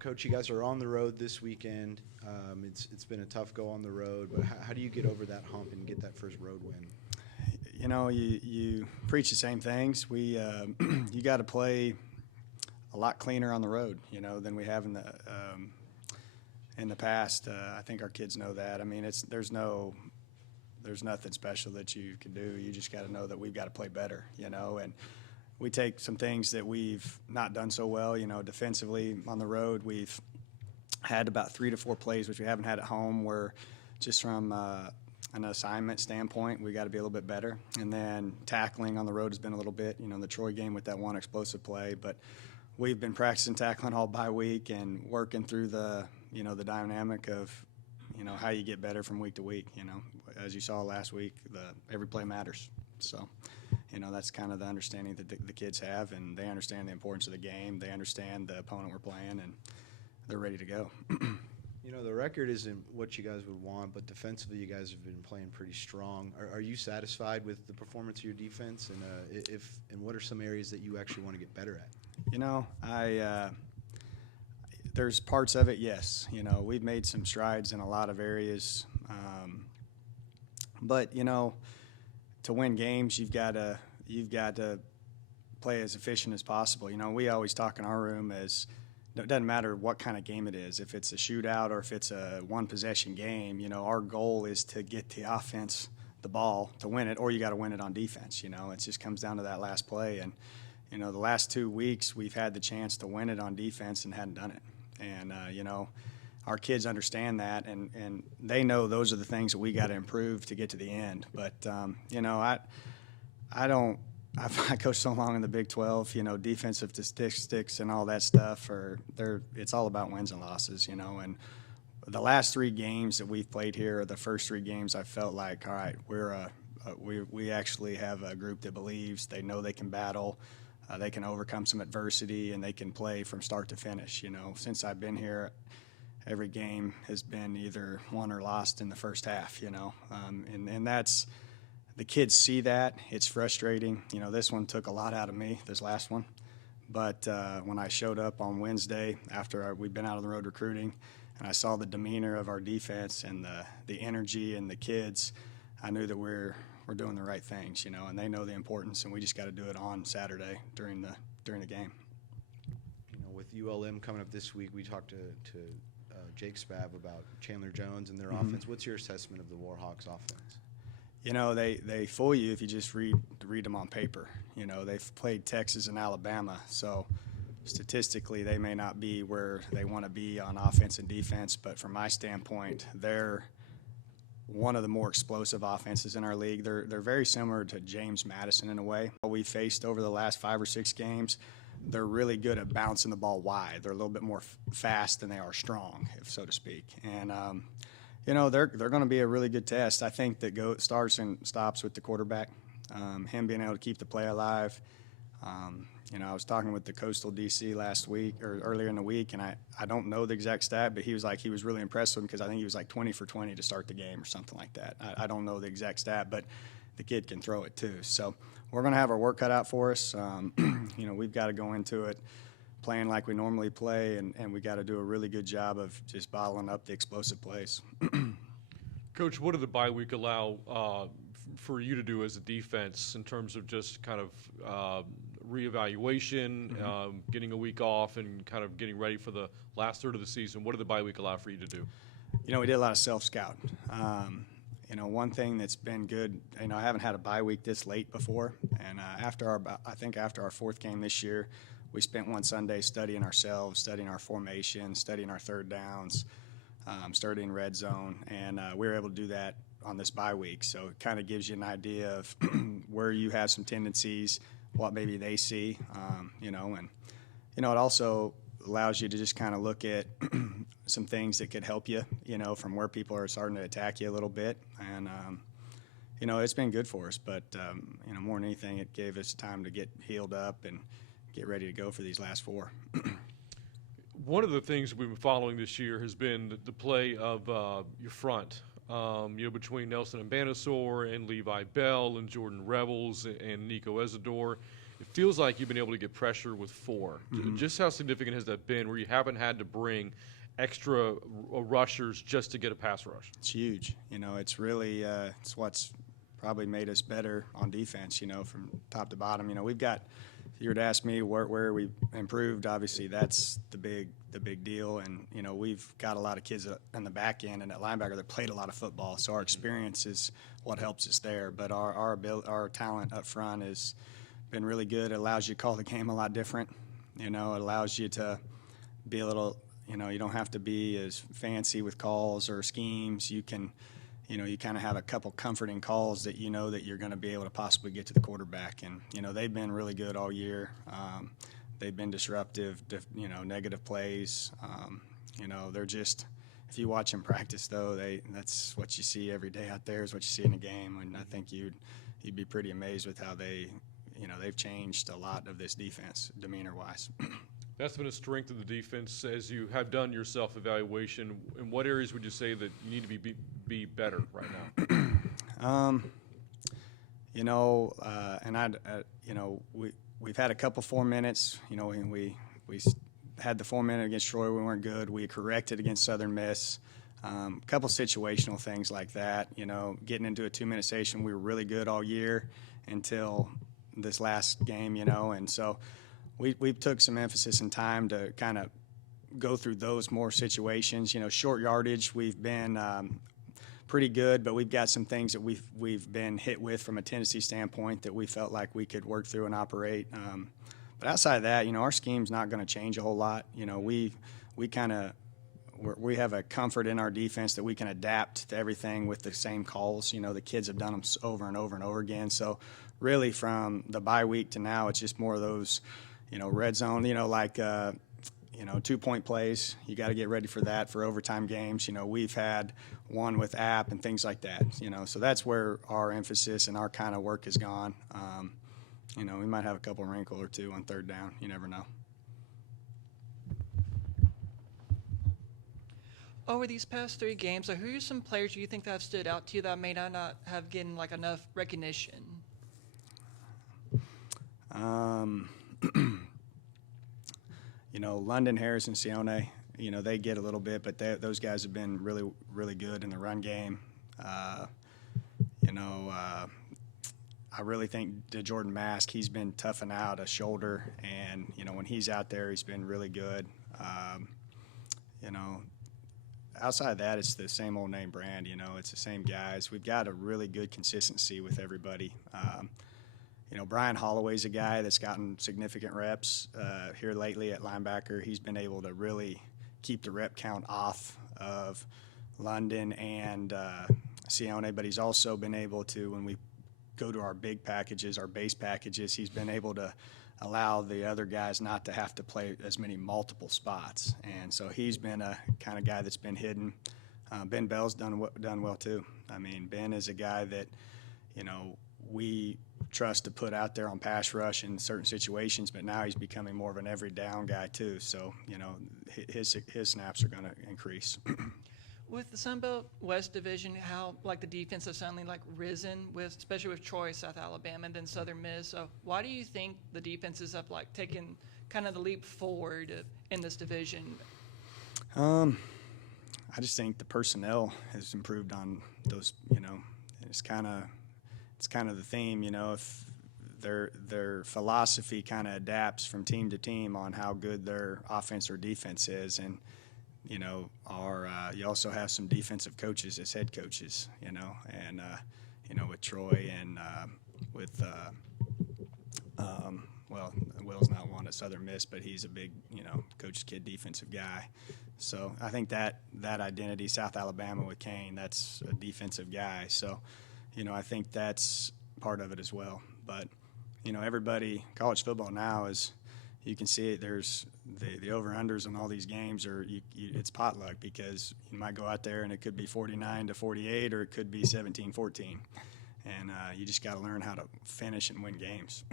Coach, you guys are on the road this weekend. It's been a tough go on the road, but how do you get over that hump and get that first road win? You know, you preach the same things. We you got to play a lot cleaner on the road, you know, than we have in the past. I think our kids know that. I mean, there's nothing special that you can do. You just got to know that we've got to play better, you know, and we take some things that we've not done so well, you know, defensively on the road. We've had about 3 to 4 plays, which we haven't had at home, where just from an assignment standpoint, we got to be a little bit better. And then tackling on the road has been a little bit, you know, the Troy game with that one explosive play. But we've been practicing tackling all bye week and working through the dynamic of, you know, how you get better from week to week. You know, as you saw last week, every play matters. So, you know, that's kind of the understanding that the kids have, and they understand the importance of the game. They understand the opponent we're playing, and they're ready to go. You know, the record isn't what you guys would want, but defensively you guys have been playing pretty strong. Are you satisfied with the performance of your defense, and what are some areas that you actually want to get better at? You know, there's parts of it, yes. You know, we've made some strides in a lot of areas. But, you know, to win games, you've got to play as efficient as possible. You know, we always talk in our room as it doesn't matter what kind of game it is. If it's a shootout or if it's a one-possession game, you know, our goal is to get the offense the ball to win it, or you got to win it on defense. You know, it just comes down to that last play. And, you know, the last 2 weeks we've had the chance to win it on defense and hadn't done it. And, you know, our kids understand that, and they know those are the things that we got to improve to get to the end. But, you know, I coached so long in the Big 12, you know, defensive statistics and all that stuff, it's all about wins and losses, you know. And the last 3 games that we've played here, the first 3 games, I felt like, all right, we actually have a group that believes. They know they can battle. They can overcome some adversity, and they can play from start to finish. You know, since I've been here, every game has been either won or lost in the first half, you know, and that's – the kids see that. It's frustrating. You know, this one took a lot out of me, this last one. But when I showed up on Wednesday after we'd been out on the road recruiting, and I saw the demeanor of our defense and the energy and the kids, I knew that we're doing the right things, you know, and they know the importance, and we just got to do it on Saturday during the game. You know, with ULM coming up this week, we talked to Jake Spav about Chandler Jones and their offense. What's your assessment of the Warhawks offense? You know, they fool you if you just read them on paper. You know, they've played Texas and Alabama, so statistically they may not be where they want to be on offense and defense, but from my standpoint, they're one of the more explosive offenses in our league. They're very similar to James Madison in a way. We faced over the last 5 or 6 games, they're really good at bouncing the ball wide. They're a little bit more fast than they are strong, if so to speak. And you know, they're going to be a really good test. I think that starts and stops with the quarterback, him being able to keep the play alive. You know, I was talking with the Coastal DC last week or earlier in the week, and I don't know the exact stat, but he was really impressed with him because I think he was like 20 for 20 to start the game or something like that. I don't know the exact stat, but the kid can throw it too. So we're going to have our work cut out for us. You know, we've got to go into it playing like we normally play, and we got to do a really good job of just bottling up the explosive plays. Coach, what did the bye week allow for you to do as a defense in terms of just kind of reevaluation, getting a week off, and kind of getting ready for the last third of the season? What did the bye week allow for you to do? You know, we did a lot of self-scout. You know, one thing that's been good, you know, I haven't had a bye week this late before, and after our 4th game this year, we spent one Sunday studying ourselves, studying our formation, studying our third downs, studying red zone, and we were able to do that on this bye week. So it kind of gives you an idea of where you have some tendencies, what maybe they see, you know, and, you know, it also allows you to just kind of look at some things that could help you, you know, from where people are starting to attack you a little bit. And, you know, it's been good for us, but, you know, more than anything, it gave us time to get healed up and get ready to go for these last 4. One of the things we've been following this year has been the play of your front, you know, between Nelson and Banasaur and Levi Bell and Jordan Revels and Nico Isidore. it feels like you've been able to get pressure with 4. Just how significant has that been where you haven't had to bring extra rushers just to get a pass rush? It's huge. It's really it's what's probably made us better on defense, from top to bottom. We've got, if you were to ask me where we improved, obviously that's the big deal. And, we've got a lot of kids on the back end and at linebacker that played a lot of football. So our experience is what helps us there. But our talent up front has been really good. It allows you to call the game a lot different. It allows you to be a little, you don't have to be as fancy with calls or schemes. You can, you kind of have a couple comforting calls that that you're going to be able to possibly get to the quarterback. And, they've been really good all year. They've been disruptive, negative plays. They're just, if you watch them practice, though, that's what you see every day out there is what you see in the game. And I think you'd be pretty amazed with how they've changed a lot of this defense, demeanor-wise. That's been a strength of the defense as you have done your self-evaluation. In what areas would you say that you need to be better right now? We've had a couple 4 minutes. We had the 4 minute against Troy. We weren't good. We corrected against Southern Miss. A couple situational things like that. Getting into a 2 minute station, we were really good all year until this last game. And so we took some emphasis and time to kind of go through those more situations. Short yardage, we've been pretty good, but we've got some things that we've been hit with from a tendency standpoint that we felt like we could work through and operate. But outside of that, our scheme's not going to change a whole lot. We have a comfort in our defense that we can adapt to everything with the same calls. The kids have done them over and over and over again. So really from the bye week to now, it's just more of those, red zone, 2-point plays. You got to get ready for that for overtime games. We've had one with app and things like that. So that's where our emphasis and our kind of work has gone. We might have a couple wrinkle or two on third down. You never know. Over these past 3 games, who are some players you think that have stood out to you that may not have gotten enough recognition? London, Harris, and Sione, they get a little bit, but those guys have been really, really good in the run game. I really think Jordan Mask, he's been toughing out a shoulder, and, when he's out there, he's been really good. Outside of that, it's the same old name brand, it's the same guys. We've got a really good consistency with everybody. Brian Holloway's a guy that's gotten significant reps here lately at linebacker. He's been able to really keep the rep count off of London and Sione, but he's also been able to, when we go to our big packages, our base packages, he's been able to allow the other guys not to have to play as many multiple spots. And so he's been a kind of guy that's been hidden. Ben Bell's done well too. I mean, Ben is a guy that, we trust to put out there on pass rush in certain situations, but now he's becoming more of an every down guy too. So, his snaps are going to increase. With the Sunbelt West Division, how the defense has suddenly risen especially with Troy, South Alabama, and then Southern Miss. So why do you think the defense is up taking kind of the leap forward in this division? I just think the personnel has improved on those. It's kind of the theme. If their philosophy kind of adapts from team to team on how good their offense or defense is, and you also have some defensive coaches as head coaches, and with Troy and with Will's not one at Southern Miss, but he's a big coach's kid defensive guy. So I think that identity, South Alabama with Kane, that's a defensive guy. So I think that's part of it as well. But everybody, college football now is. You can see it. There's the over-unders on all these games, it's potluck because you might go out there and it could be 49-48 or it could be 17-14. And you just got to learn how to finish and win games.